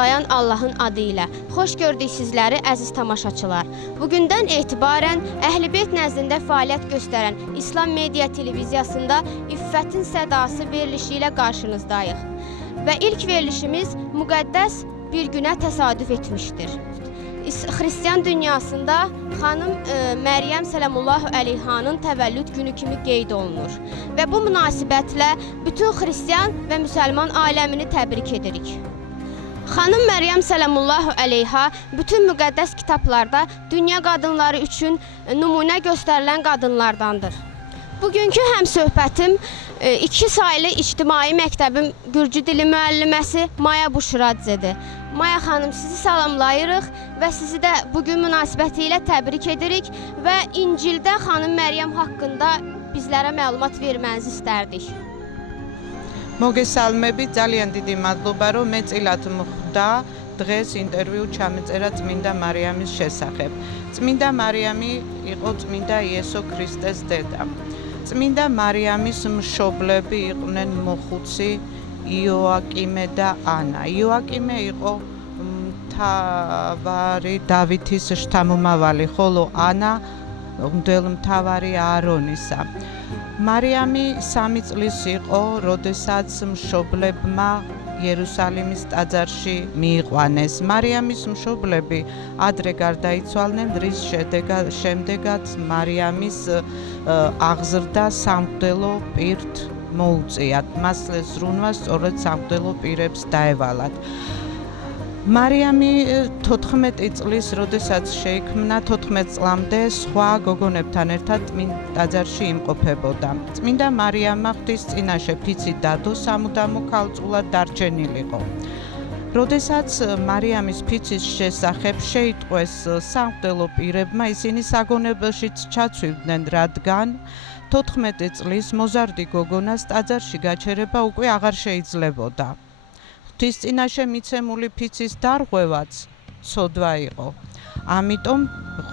bağışlayan Allahın adı ilə. Xoş gördük sizləri əziz tamaşaçılar. Bugündən etibarən Əhlibeyt nəzdində fəaliyyət göstərən İslam Media televiziyasında İffətin Sədası verilişi ilə qarşınızdayıq. Və ilk verilişimiz müqəddəs bir günə təsadüf etmişdir. Xristiyan dünyasında xanım Məryəm Sələmullahu əleyhanın təvəllüd günü kimi qeyd olunur. Və bu münasibətlə bütün xristiyan və müsəlman aləmini təbrik edirik. Xanım Məryəm Sələmullahu əleyha bütün müqəddəs kitablarda dünya qadınları üçün nümunə göstərilən qadınlardandır. Bugünkü həmsöhbətim 2 saylı ictimai məktəbin Gürcü dili müəlliməsi Maya Buşradzedir. Maya xanım, sizi salamlayırıq və sizi də bugün münasibəti ilə təbrik edirik və İncildə xanım Məryəm haqqında bizlərə məlumat vermənizi istərdik. მოგესალმებით, ძალიან დიდი მადლობა, რომ მეწილად მხვდა დღეს ინტერვიუ ჩამეწერა წმინდა მარიამის შესახებ. წმინდა მარიამი იყო წმინდა იესო ქრისტეს დედა. წმინდა მარიამის მშობლები იყვნენ მოხუცი იოაკიმე და ანა. იოაკიმე იყო მთავარი დავითის შთამომავალი, ხოლო ანა მღვდელმთავარი აარონისა. მარიამი 3 წლის იყო, როდესაც მშობლებმა იერუსალიმის ტაძარში მიიყვანეს. მარიამის მშობლები ადრე გარდაიცვალნენ, რის შემდეგაც მარიამის აღზრდა სამღვდელო პირთ მოუწიათ. მას ზრუნვა სწორედ სამღვდელო პირებს დაევალათ. მარიამი 14 წლის, როდესაც შეიქმნა, 14 წლამდე სხვა გოგონებთან ერთად ტაძარში იმყოფებოდა. წმინდა მარიამა ღვთის წინაშე ფიცით დადო, სამუდამო ქალწულად დარჩენილიყო. როდესაც მარიამის ფიცის შესახებ შეიტყვეს სამღვდელო პირებმა, ისინი საგონებელშიც ჩაცვივდნენ, რადგან 14 წლის მოზარდი გოგონას ტაძარში გაჩერება უკვე აღარ შეიძლებოდა. ღვთის წინაშე მიცემული ფიცის დარღვევაც ცოდვა იყო. ამიტომ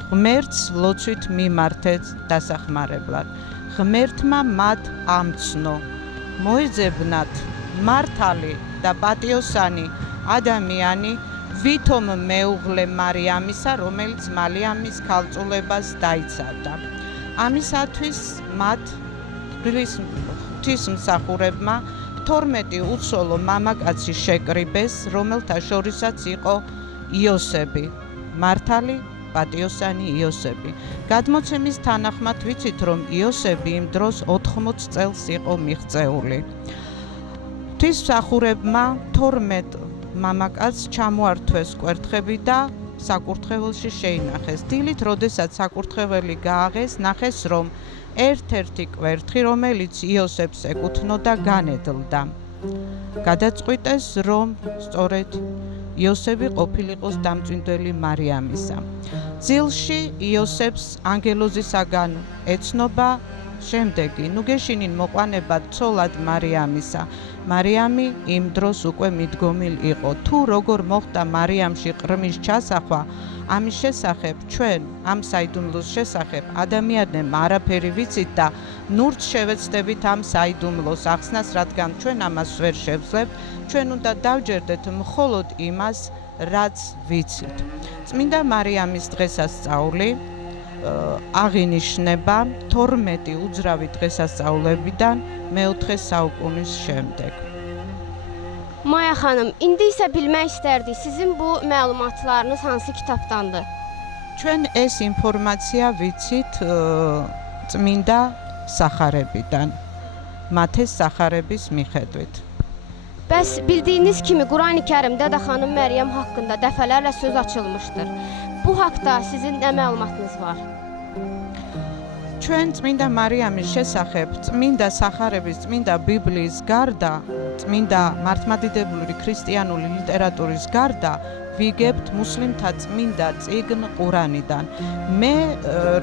ღმერთს ლოცვით მიმართეთ დასახმარებლად. ღმერთმა მათ ამცნო. მოეძებნათ მართალი და პატიოსანი ადამიანი, ვითომ მეუღლე მარიამისა, რომელიც მარიამის ქალწულებას დაიცავდა. ამისათვის მათ ღვთისმსახურებმა 12 უცოლო მამაკაცი შეკრიბეს, რომელთა შორისაც იყო იოსები, მართალი, პატიოსანი იოსები. გადმოცემის თანახმად ვიცით, რომ იოსები იმ დროს 80 წელს იყო მიღწეული. ღვთისმსახურებმა 12 მამაკაცს ჩამოართვეს კვერთხები და საკურთხეველში შეინახეს. დილით, როდესაც საკურთხეველი გააღეს, ნახეს, რომ ერთ-ერთი კვერთხი, რომელიც იოსებს ეკუთვნოდა, განედლდა. გადაწყვიტეს, რომ სწორედ იოსები ყოფილიყოს დამწვინდელი მარიამისა. ძილში იოსებს ანგელოზისაგან ეცნობა შემდეგი: ნუ გეშინინ მოყვანება ცოლად მარიამისა. მარიამი იმ დროს უკვე მიდგომილ იყო. თუ როგორ მოხდა მარიამში ყრმის ჩასახვა, ამის შესახებ ჩვენ ამ საიდუმლოს შესახებ ადამიანებმა არაფერი ვიცით და ნურც შევეცდებით ამ საიდუმლოს ახსნას, რადგან ჩვენ ამას ვერ შევძლებთ, ჩვენ უნდა დავჯერდეთ მხოლოდ იმას, რაც ვიცით. წმინდა მარიამის დღესასწაული აღინიშნება 12 უძრავი დღესასწაულებიდან მეოთხე საუკუნის შემდეგ. Maya xanım, indi isə bilmək istərdik, sizin bu məlumatlarınız hansı kitabdandır? ჩვენ ეს ინფორმაცია ვიცით წმინდა სახარებიდან, მათეს სახარების მიხედვით. Bəs bildiyiniz kimi Qurani Kərimdə də xanım Məryəm haqqında dəfələrlə söz açılmışdır. Bu haqda sizin nə məlumatınız var? ჩვენ წმინდა მარიამის შესახებ, წმინდა სახარების, წმინდა ბიბლიის გარდა, წმინდა მართლმადიდებლური ქრისტიანული ლიტერატურის გარდა ვიგებთ მუსლიმთა წმინდა წიგნ ყურანიდან. მე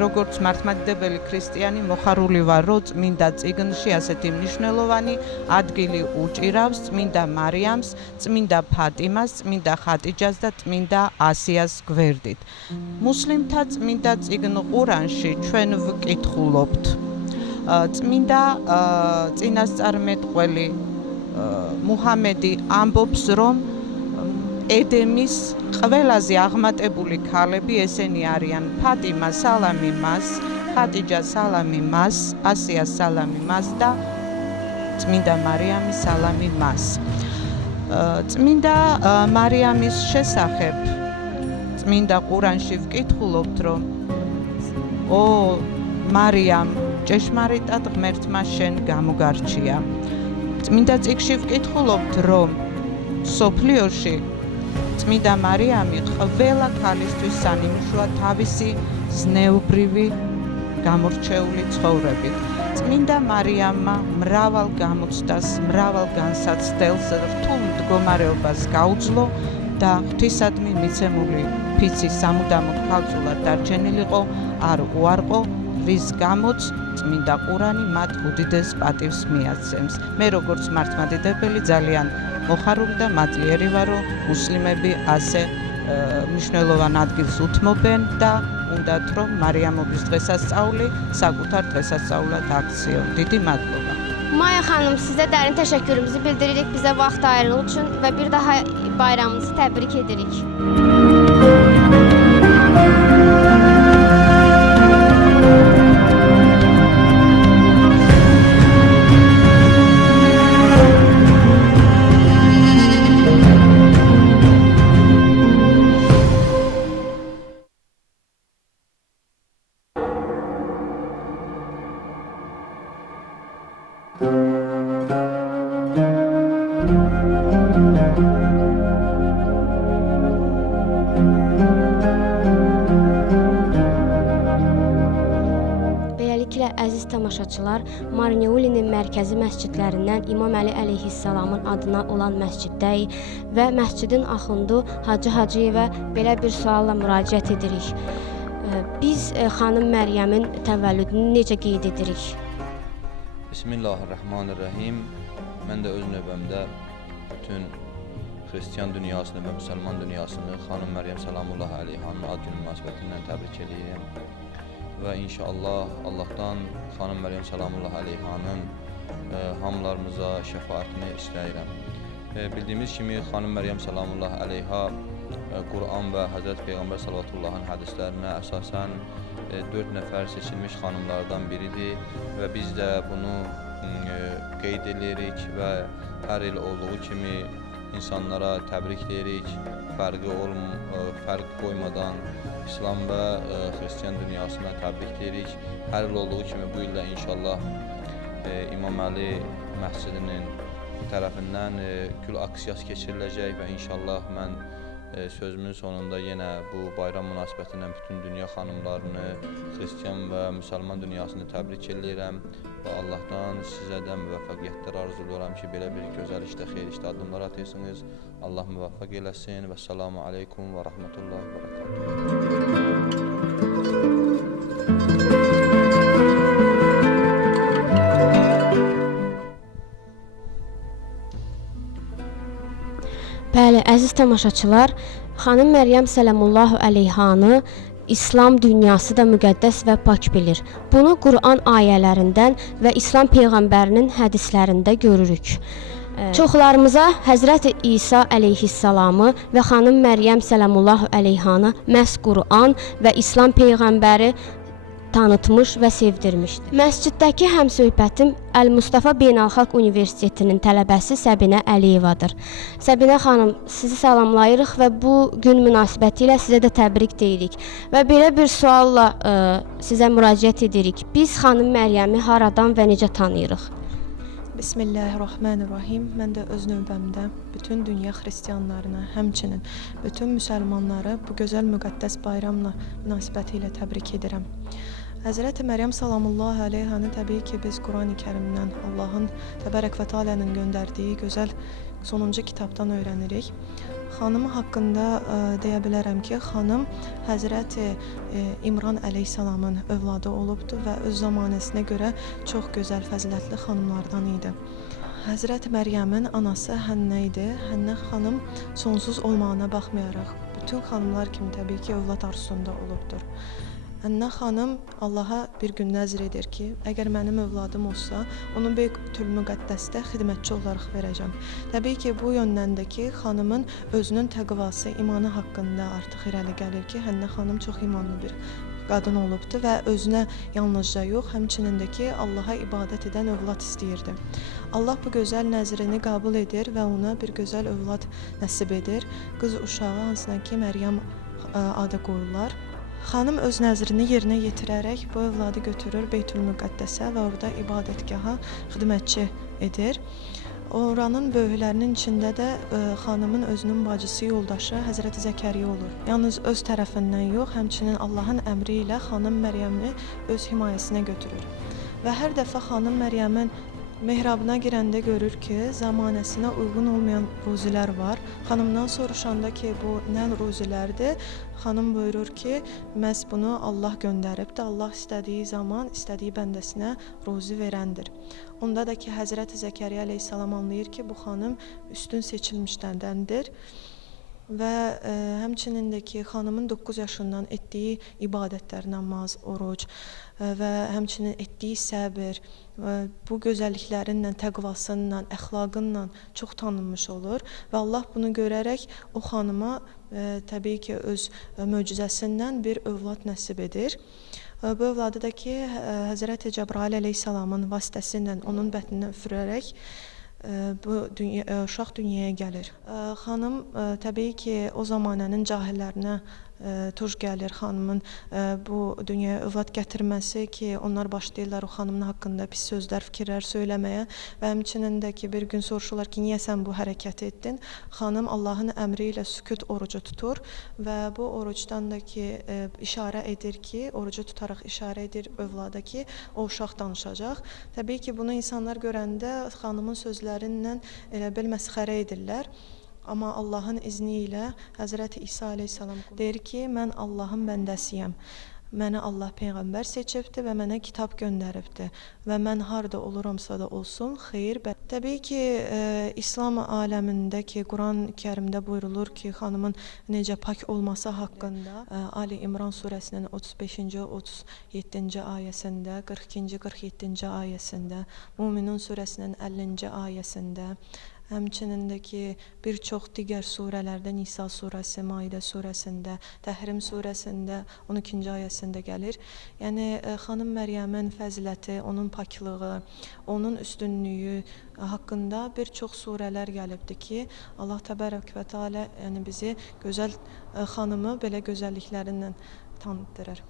როგორც მართლმადიდებელი ქრისტიანი მოხარული ვარ, რომ წმინდა წიგნში ასეთი მნიშვნელოვანი ადგილი უჭირავს წმინდა მარიამს, წმინდა ფატიმას, წმინდა ხატიჯას და წმინდა ასიას გვერდით. მუსლიმთა წმინდა წიგნ ყურანში ჩვენ ვკითხულობთ წმინდა წინასწარმეტყველი მუჰამედი ამბობს, რომ ედემის ყველაზე აღმატებული ქალები ესენი არიან ფატიმა სალამი მას, ხატიჯა სალამი მას, ასია სალამი მას და წმინდა მარიამი სალამი მას. წმინდა მარიამის შესახებ წმინდა ყურანში ვკითხულობთ, რომ ო მარიამ, ჭეშმარიტად ღმერთმა შენ გამოგარჩია. წმინდა წიგში ვკითხულობთ, რომ სოფლიოში წმინდა მარიამი ყველა ქალისთვის სანიმუშოა თავისი ზნეობრივი გამორჩეული ცხოვრებით. წმინდა მარიამმა მრავალ გამოცდას, მრავალ განსაცდელს რთულ მდგომარეობას გაუძლო და ღვთისადმი მიცემული ფიცი სამუდამოდ ქალწულად დარჩენილიყო, არ უარყო, რის გამოც წმინდა ყურანი მათ უდიდეს პატივს მიაცემს. მე როგორც მართლმადიდებელი ძალიან მოხარული და მადლიერი ვარ, რომ მუსლიმები ასე მნიშვნელოვან ადგილს უთმობენ და უნდათ რომ მარიამობის დღესასწაული sakutар დღესასწაულად აქციონ. Დიდი მადლობა. Maya xanım, sizə dərin təşəkkürümüzü bildiririk bizə vaxt ayırdığı üçün və bir daha bayramınızı təbrik edirik. Beləliklə, əziz tamaşaçılar, Marneulinin mərkəzi məscidlərindən İmam Əli əleyhissalamın adına olan məsciddəyik və məscidin axundu Hacı Hacıyevə belə bir sualla müraciət edirik. Biz xanım Məryəmin təvəllüdünü necə qeyd edirik? Bismillahirrahmanirrahim. Mən də öz növbəmdə bütün Xristiyan dünyasını və müsəlman dünyasını xanım Məryəm Səlamullah əleyhanın ad günü münasibətindən təbrik edirəm. Və inşallah Allahdan xanım Məryəm Səlamullah əleyhanın hamılarımıza şəfaətini istəyirəm. Bildiyimiz kimi xanım Məryəm Səlamullah əleyha Quran və Həzrət Peyğəmbər Sallallahu hədislərinə əsasən 4 nəfər seçilmiş xanımlardan biridir və biz də bunu qeyd edirik və hər il olduğu kimi insanlara təbrik edirik, fərq qoymadan İslam və Xristiyan dünyasına təbrik edirik. Hər il olduğu kimi bu ildə inşallah İmam Əli məscidinin tərəfindən gül aksiyası keçiriləcək və inşallah mən sözümün sonunda yenə bu bayram münasibətindən bütün dünya xanımlarını, Xristiyan və müsəlman dünyasını təbrik edirəm və Allahdan sizə də müvəffəqiyyətlər arzuluyorum ki, belə bir gözəl işdə, xeyir işdə addımlar atıyorsunuz. Allah müvəffəq eləsin və selamu aleykum və rahmetullahi və Bəli, əziz tamaşaçılar, xanım Məryəm Səlamullahu əleyhanı İslam dünyası da müqəddəs və pak bilir. Bunu Quran ayələrindən və İslam Peyğəmbərinin hədislərində görürük. Çoxlarımıza Həzrət İsa əleyhissalamı və xanım Məryəm Səlamullahu əleyhanı məhz Quran və İslam Peyğəmbəri tanıtmış və sevdirmişdir. Məsciddəki həmsöhbətim Əl-Mustafa Beynəlxalq Universitetinin tələbəsi Səbinə Əliyevadır. Səbinə xanım, sizi salamlayırıq və bu gün münasibətilə sizə də təbrik deyirik. Və belə bir sualla sizə müraciət edirik. Biz xanım Məryəmi haradan və necə tanıyırıq? Bismillahirrahmanirrahim. Mən də öz növbəmdə bütün dünya xristiyanlarına, həmçinin bütün müsəlmanları bu gözəl müqəddəs bayramla münasibəti ilə təbrik edirəm. Həzrəti Məryəm Salamullah əleyhanı təbii ki biz Quran-ı Kərimdən, Allahın Təbərək və Teala'nın göndərdiyi gözəl sonuncu kitabdan öyrənirik. Xanımı haqqında deyə bilərəm ki, xanım Həzrəti İmran əleyhissalamın övladı olubdur və öz zamanəsinə görə çox gözəl, fəzilətli xanımlardan idi. Həzrəti Məryəmin anası Hənnə idi. Hənnə xanım sonsuz olmağına baxmayaraq bütün xanımlar kimi təbii ki övlad arzusunda olubdur. Hənnə xanım Allaha bir gün nəzr edir ki, əgər mənim övladım olsa, onu Beytülmüqəddəsdə xidmətçi olaraq verəcəm. Təbii ki, bu yöndəndə ki, xanımın özünün təqvası, imanı haqqında artıq irəli gəlir ki, Hənnə xanım çox imanlı bir qadın olubdu və özünə yalnızca yox, həmçinin də ki, Allaha ibadət edən övlad istəyirdi. Allah bu gözəl nəzrini qəbul edir və ona bir gözəl övlad nəsib edir. Qız uşağı hansına ki, Məryəm adı qoyurlar. Xanım öz nəzrini yerinə yetirərək bu övladı götürür Beytülmüqəddəsə və orada ibadətgaha xidmətçi edir. Oranın böyüklərinin içində də xanımın özünün bacısı, yoldaşı Həzrəti Zəkəriyyə olur. Yalnız öz tərəfindən yox, həmçinin Allahın əmri ilə xanım Məryəmi öz himayəsinə götürür. Və hər dəfə xanım Məryəmin mehrabına girəndə görür ki, zamanəsinə uyğun olmayan ruzilər var. Xanımdan soruşanda ki, bu nə ruzilərdir? Xanım buyurur ki, məhz bunu Allah göndəribdir. Allah istədiyi zaman, istədiyi bəndəsinə ruzi verəndir. Onda da ki, Həzrəti Zəkəriyyə əleyhissalam anlayır ki, bu xanım üstün seçilmişlərdəndir. Və həmçinin də ki, xanımın 9 yaşından etdiyi ibadətlər, namaz, oruc və həmçinin etdiyi səbir, bu gözəlliklərinlə, təqvasıyla, əxlaqınla çox tanınmış olur və Allah bunu görərək o xanıma təbii ki, öz möcüzəsindən bir övlad nəsib edir. Bu övladı da ki, Həzrəti Cəbrail əleyhissalamın vasitəsilə onun bətnindən üfürərək bu uşaq dünyaya gəlir. Xanım təbii ki, o zamanənin cahillərinə tuş gəlir xanımın bu dünyaya övlad gətirməsi ki, onlar başlayırlar o xanımın haqqında pis sözlər, fikirlər söyləməyə və həmçinin də ki, bir gün soruşurlar ki, niyə sən bu hərəkəti etdin? Xanım Allahın əmri ilə sükut orucu tutur və bu orucdan da ki, işarə edir ki, orucu tutaraq işarə edir övlada ki, o uşaq danışacaq. Təbii ki, bunu insanlar görəndə xanımın sözlərindən elə bil məsxərə edirlər. Amma Allahın izni ilə Həzrəti İsa əleyhissalam deyir ki, mən Allahın bəndəsiyəm. Məni Allah peyğəmbər seçibdir və mənə kitab göndəribdir və mən harda oluramsa da olsun, xeyir. Təbii ki, İslam aləmində ki, Quran-Kərimdə buyurulur ki, xanımın necə pak olması haqqında Ali İmran surəsinin 35-ci, 37-ci ayəsində, 42-ci, 47-ci ayəsində, Müminun surəsinin 50-ci ayəsində, həmçinin də ki, bir çox digər surələrdə Nisa surəsi, Maidə surəsində, Təhrim surəsində 12-ci ayəsində gəlir. Yəni, xanım Məryəmin fəziləti, onun paklığı, onun üstünlüyü haqqında bir çox surələr gəlibdir ki, Allah təbərək və teala yəni bizi gözəl xanımı belə gözəlliklərindən tanıtdırır.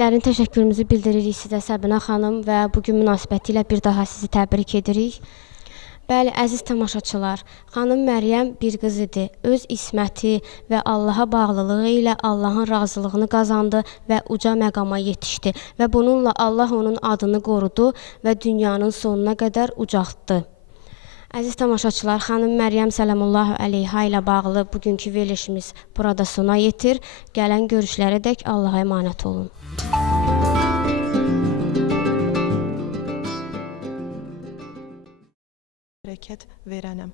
Dərin təşəkkürümüzü bildiririk sizə Səbinə xanım və bugün münasibətilə bir daha sizi təbrik edirik. Bəli, əziz tamaşaçılar, xanım Məryəm bir qız idi. Öz isməti və Allaha bağlılığı ilə Allahın razılığını qazandı və uca məqama yetişdi və bununla Allah onun adını qorudu və dünyanın sonuna qədər ucaltdı. Əziz tamaşaçılar, xanım Məryəm sələmullahu əleyhə ilə bağlı bugünkü verilişimiz burada sona yetir. Gələn görüşlərədək Allaha əmanət olun. Hərəkət verənəm.